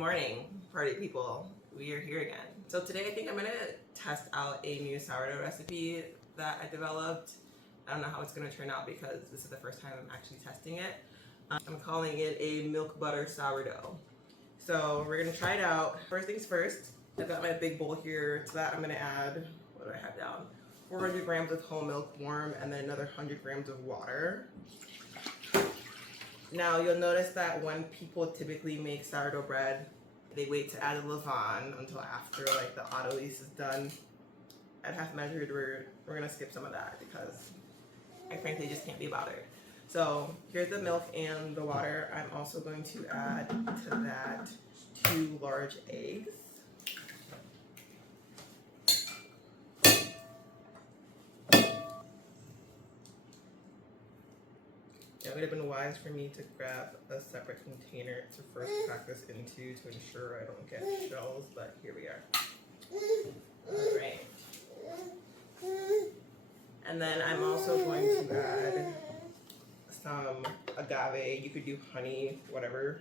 morning, party people. We are here again. So today I think I'm gonna test out a new sourdough recipe that I developed. I don't know how it's gonna turn out because this is the first time I'm actually testing it. I'm calling it a milk butter sourdough. So we're gonna try it out. First things first, I've got my big bowl here. To that I'm gonna add, what do I have down? 400 grams of whole milk warm and then another 100 grams of water. Now you'll notice that when people typically make sourdough bread, they wait to add the levain until after like the autolyse is done. At half measured, we're gonna skip some of that because I frankly just can't be bothered. So here's the milk and the water. I'm also going to add to that 2 large eggs. It would have been wise for me to grab a separate container to first pack this into to ensure I don't get shells, but here we are. Alright. And then I'm also going to add some agave. You could do honey, whatever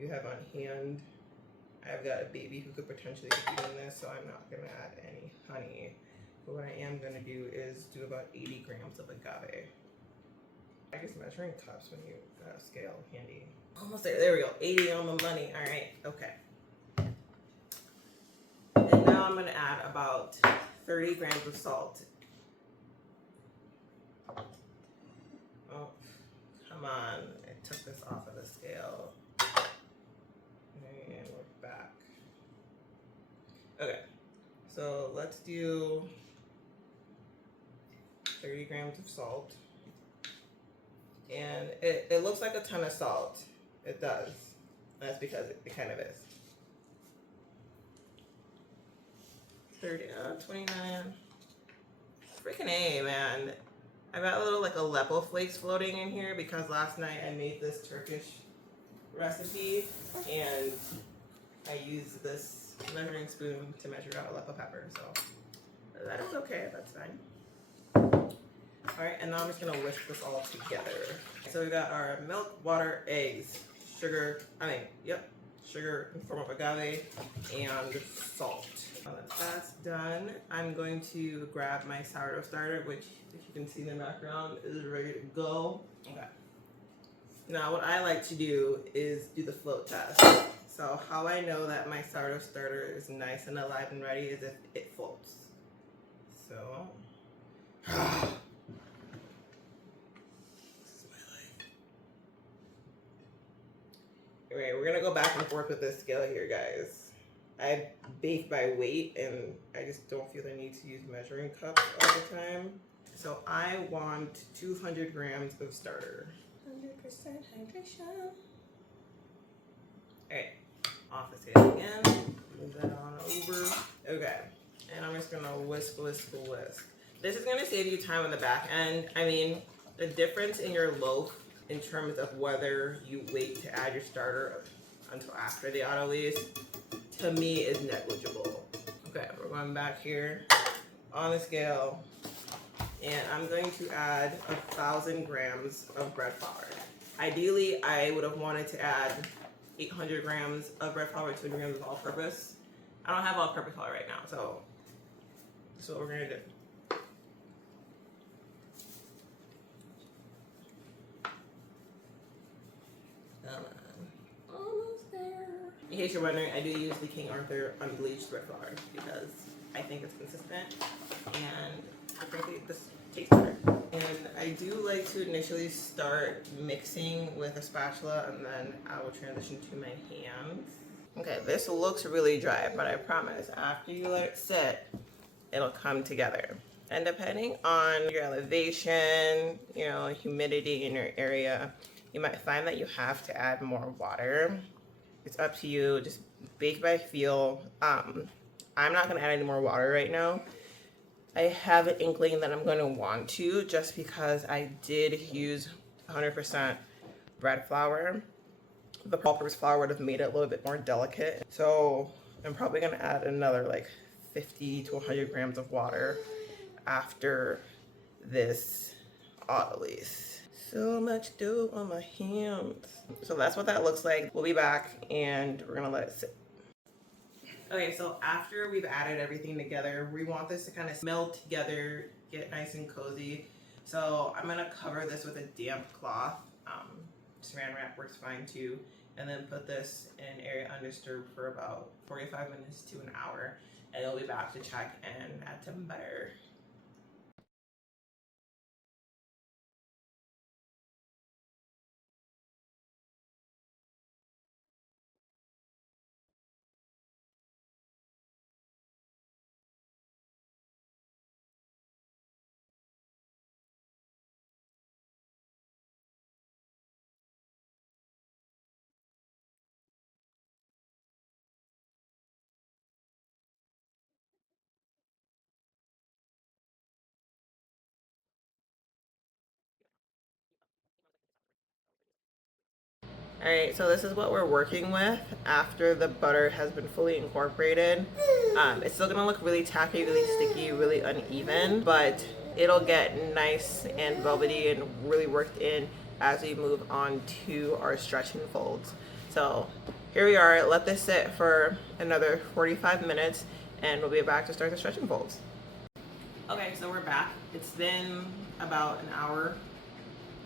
you have on hand. I've got a baby who could potentially be eating this, so I'm not going to add any honey. But what I am going to do is do about 80 grams of agave. I guess measuring cups when you got a scale handy. Almost there. There we go. 80 on the money. All right. Okay. And now I'm going to add about 30 grams of salt. Oh, come on. I took this off of the scale. And we're back. Okay. So let's do 30 grams of salt. And it looks like a ton of salt. It does. That's because it kind of is. 30, 29. Freaking A, man. I got a little like Aleppo flakes floating in here because last night I made this Turkish recipe and I used this measuring spoon to measure out Aleppo pepper. So that is okay. That's fine. Alright, and now I'm just gonna whisk this all together. So we got our milk, water, eggs, sugar in the form of agave, and salt. Now that that's done, I'm going to grab my sourdough starter, which, if you can see in the background, is ready to go. Okay. Now what I like to do is do the float test. So how I know that my sourdough starter is nice and alive and ready is if it floats. So... Alright, we're gonna go back and forth with this scale here, guys. I bake by weight and I just don't feel the need to use measuring cups all the time. So I want 200 grams of starter. 100% hydration. Alright, off the scale again. Move that on over. Okay, and I'm just gonna whisk, whisk, whisk. This is gonna save you time on the back end. I mean, the difference in your loaf in terms of whether you wait to add your starter until after the autolyse, to me is negligible. Okay, we're going back here on the scale, and I'm going to add 1,000 grams of bread flour. Ideally, I would have wanted to add 800 grams of bread flour, 200 grams of all-purpose. I don't have all-purpose flour right now, so this is what we're gonna do. Almost there. In case you're wondering, I do use the King Arthur unbleached bread flour because I think it's consistent and frankly this tastes better. And I do like to initially start mixing with a spatula and then I will transition to my hands. Okay, this looks really dry, but I promise after you let it sit, it'll come together. And depending on your elevation, humidity in your area, you might find that you have to add more water. It's up to you, just bake by feel. I'm not gonna add any more water right now. I have an inkling that I'm gonna want to just because I did use 100% bread flour. The all-purpose flour would have made it a little bit more delicate. So I'm probably gonna add another like 50 to 100 grams of water after this autolyse. So much dough on my hands. So that's what that looks like. We'll be back and we're gonna let it sit. Okay, so after we've added everything together, we want this to kind of melt together, get nice and cozy. So I'm gonna cover this with a damp cloth. Saran wrap works fine too. And then put this in area undisturbed for about 45 minutes to an hour. And we'll be back to check and add some butter. All right, so this is what we're working with after the butter has been fully incorporated. It's still gonna look really tacky, really sticky, really uneven, but it'll get nice and velvety and really worked in as we move on to our stretch and folds. So here we are, let this sit for another 45 minutes and we'll be back to start the stretch and folds. Okay, so we're back. It's been about an hour.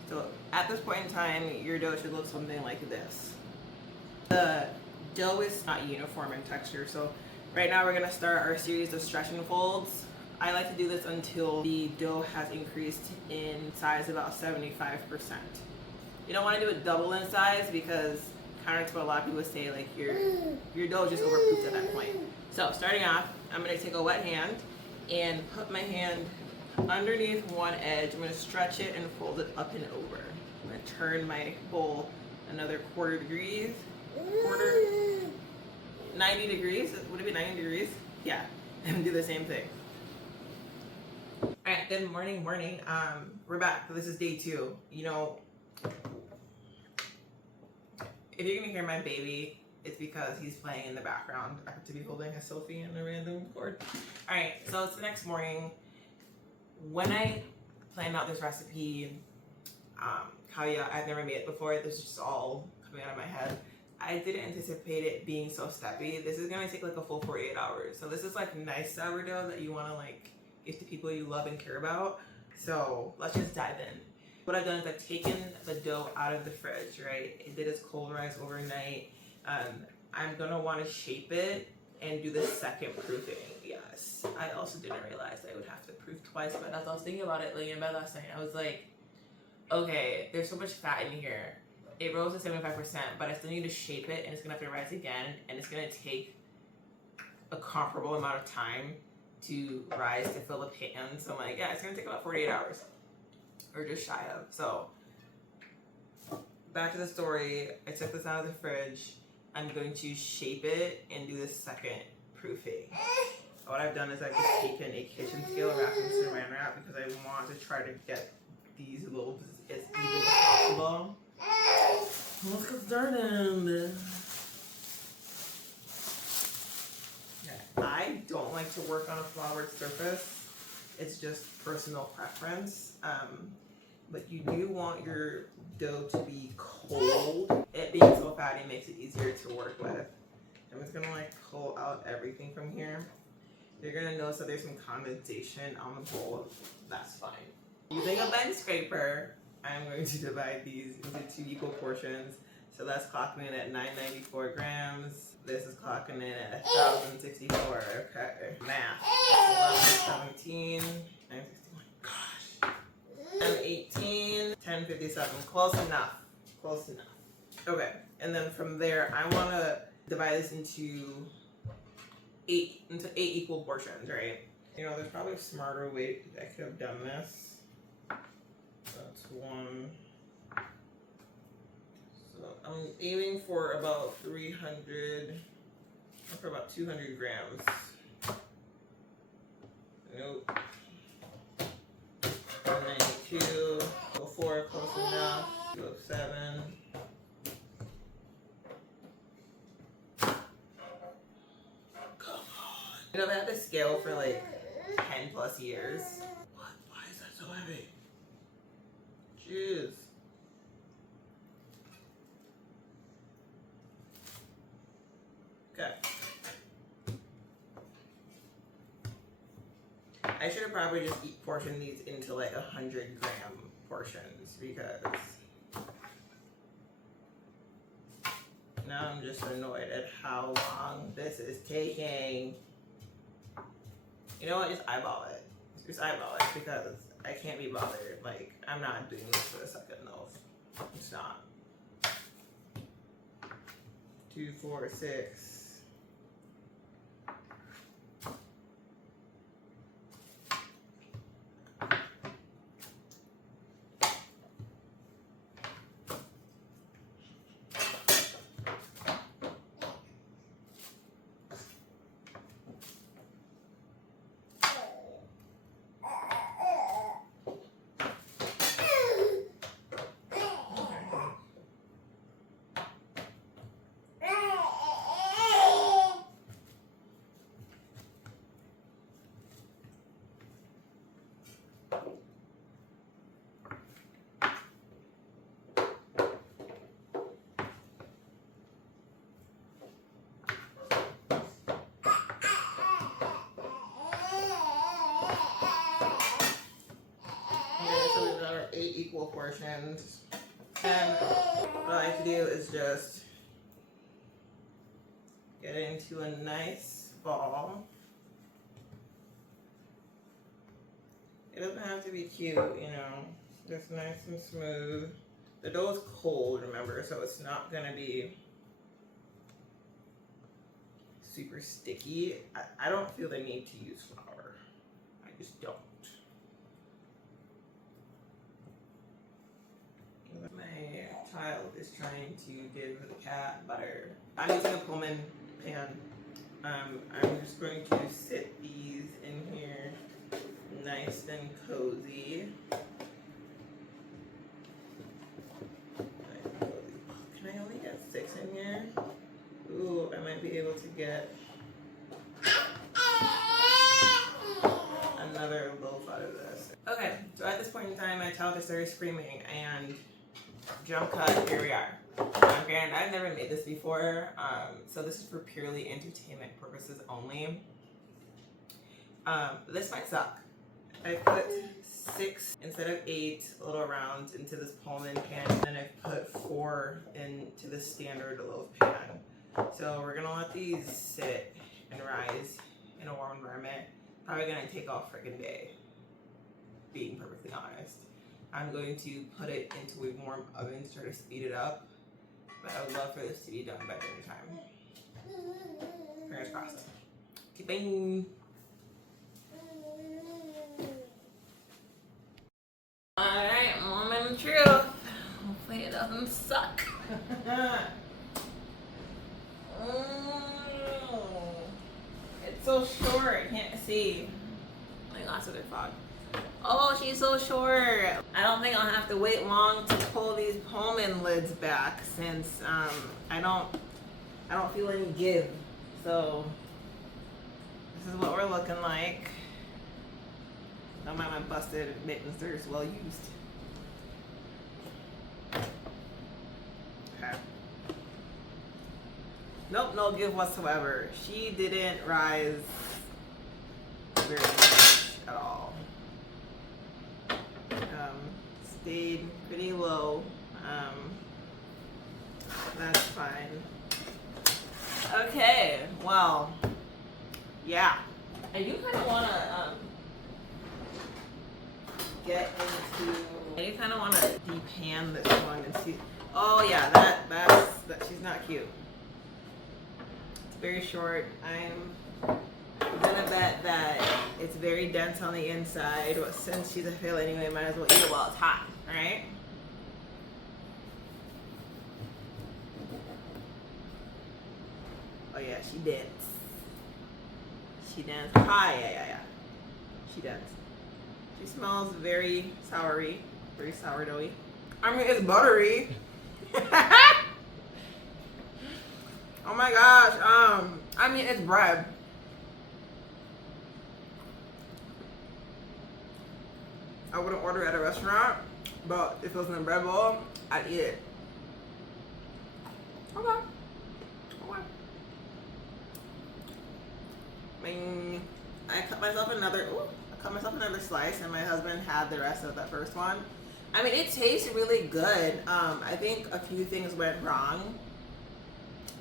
So at this point in time, your dough should look something like this. The dough is not uniform in texture, so right now we're gonna start our series of stretch and folds. I like to do this until the dough has increased in size about 75%. You don't wanna do it double in size because counter to what a lot of people say, like your dough just overproofed at that point. So starting off, I'm gonna take a wet hand and put my hand underneath one edge. I'm gonna stretch it and fold it up and over. I'm gonna turn my bowl another quarter degrees, 90 degrees. Would it be 90 degrees? Yeah, and do the same thing. All right, good morning. We're back. This is day 2. You know, if you're gonna hear my baby, it's because he's playing in the background. I have to be holding a selfie in a random cord. All right, so it's the next morning. When I planned out this recipe, I've never made it before. This is just all coming out of my head. I didn't anticipate it being so steppy. This is gonna take like a full 48 hours. So this is like nice sourdough that you wanna like give to people you love and care about. So let's just dive in. What I've done is I've taken the dough out of the fridge, right? It did its cold rise overnight. I'm gonna wanna shape it and do the second proofing. Yes, I also didn't realize I would have to proof twice, but as I was thinking about it laying in bed last night, I was like, okay, there's so much fat in here. It rose to 75%, but I still need to shape it, and it's gonna have to rise again, and it's gonna take a comparable amount of time to rise to fill the pan. So I'm like, yeah, it's gonna take about 48 hours, or just shy of. So back to the story. I took this out of the fridge. I'm going to shape it and do the second proofing. What I've done is I've just taken a kitchen scale wrapped in saran wrap because I want to try to get these lobes as even as possible. Let's get started. I don't like to work on a floured surface. It's just personal preference. But you do want your dough to be cold. It being so fatty makes it easier to work with. I'm just gonna like pull out everything from here. You're gonna notice that there's some condensation on the bowl. That's fine. Using a bench scraper, I'm going to divide these into 2 equal portions. So that's clocking in at 994 grams. This is clocking in at 1,064. Okay, math. 11, 17, 961. Gosh. 18, 1057. Close enough. Okay, and then from there, I want to divide this into 8 equal portions, right? You know, there's probably a smarter way I could have done this. That's 1. So I'm aiming for about 300, or for about 200 grams. Nope. 192. 4, close enough. 207. Come on. You know, I've had this scale for like 10 plus years. What? Why is that so heavy? Jeez. Okay. I should have probably just portioned these into like 100-gram portions because now I'm just annoyed at how long this is taking. You know what? Just eyeball it. Just eyeball it because I can't be bothered. Like, I'm not doing this for the second loaf. It's not. 2, 4, 6. So we've got our 8 equal portions. And what I like to do is just get it into a nice ball. It doesn't have to be cute, you know, just nice and smooth. The dough is cold, remember, so it's not gonna be super sticky. I don't feel the need to use flour. I just don't. My child is trying to give the cat butter. I'm using a Pullman pan. I'm just going to sit these in here nice and cozy. Can I only get 6 in here? Ooh, I might be able to get another loaf out of this. Okay, so at this point in time, my child just started screaming and jump cut, here we are. Granted, I've never made this before, so this is for purely entertainment purposes only. This might suck. I put 6 instead of 8 little rounds into this Pullman pan, and then I put 4 into the standard loaf pan. So we're gonna let these sit and rise in a warm environment. Probably gonna take all freaking day, being perfectly honest. I'm going to put it into a warm oven to try to speed it up, but I would love for this to be done by dinner time. Fingers crossed. Keeping. Alright, moment of truth. Hopefully it doesn't suck. It's so short, I can't see. My glasses are fogged. Oh, she's so short. I don't think I'll have to wait long to pull these Pullman lids back since I don't feel any give. So this is what we're looking like. Don't mind my busted mittens, they're just well used. Okay. Nope, no give whatsoever. She didn't rise very much at all. Stayed pretty low. That's fine. Okay, well, yeah. I do kind of want to get into. I do kind of want to depan this one and see. Oh yeah, that she's not cute. It's very short. I'm gonna bet that it's very dense on the inside. Well, since she's a fail anyway, might as well eat it while it's hot, alright? Oh yeah, she dance. She dance. Hi, yeah. She dance. She smells very soury, very sourdoughy. I mean, it's buttery. Oh my gosh. I mean, it's bread. I wouldn't order at a restaurant, but if it was in a bread bowl, I'd eat it. Okay. I cut myself another. Ooh, I cut myself another slice, and my husband had the rest of that first one. I mean, it tastes really good. I think a few things went wrong.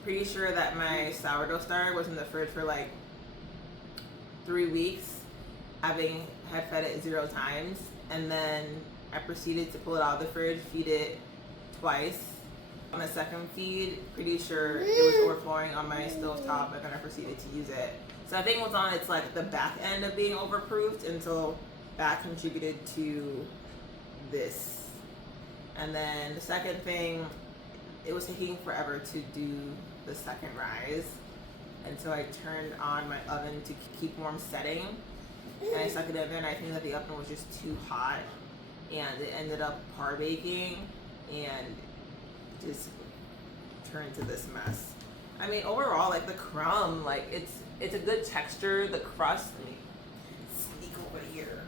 Pretty sure that my sourdough starter was in the fridge for like 3 weeks, having had fed it 0 times, and then I proceeded to pull it out of the fridge, feed it twice. On the second feed, pretty sure it was overflowing on my stove top, and then I proceeded to use it. So I think what's on it's like the back end of being overproofed, and so that contributed to this. And then the second thing, it was taking forever to do the second rise, and so I turned on my oven to keep warm setting, and I stuck it in there, and I think that the oven was just too hot, and it ended up par baking and just turned to this mess. I mean, overall, like the crumb, like it's a good texture. The crust, let me sneak over here.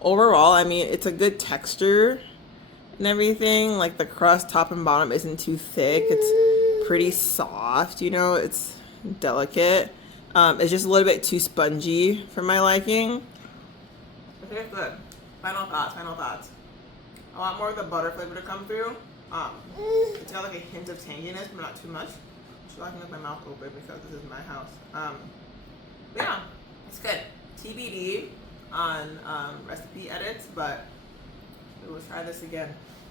Overall, I mean, it's a good texture and everything. Like the crust, top and bottom, isn't too thick. It's pretty soft, you know, it's delicate. It's just a little bit too spongy for my liking. I think it's good. Final thoughts. I want more of the butter flavor to come through. It's got like a hint of tanginess, but not too much. So I can leave my mouth open because this is my house. But yeah, it's good. TBD on recipe edits, but we will try this again.